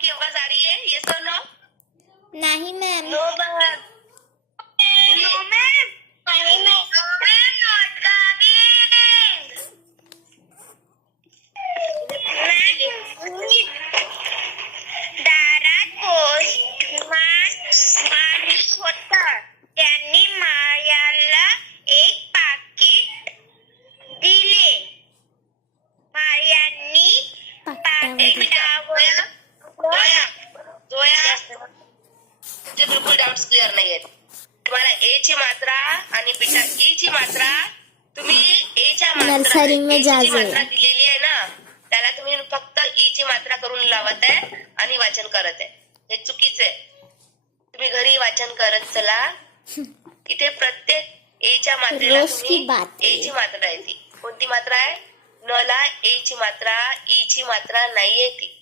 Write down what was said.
की आवाज आ रही है? Yes or no? नाही ma'am. No, ma'am. No, ma'am. No, ma'am, not coming. दारात पोस्टमन माणूस होता. त्यांनी मायाला एक पाकिट दिले. मायानी पाकिटावर तुझे बिलकुल डाउट्स क्लिअर नाहीयेत. तुम्हाला ए ची मात्रा आणि बीटा ई ची मात्रा तुम्ही ए च्या नर्सरी में जा मात्रा दिलेली आहे ना, त्याला तुम्ही फक्त ई ची मात्रा करून लावत आहे आणि वाचन करत आहे. हे चुकीचं आहे. तुम्ही घरी वाचन करत चला. इथे प्रत्येक ए च्या मात्रेला तुम्ही ए ची मात्रा आहे. ती कोणती मात्रा आहे? न ला ए ची मात्रा, ई ची मात्रा नाहीये ती.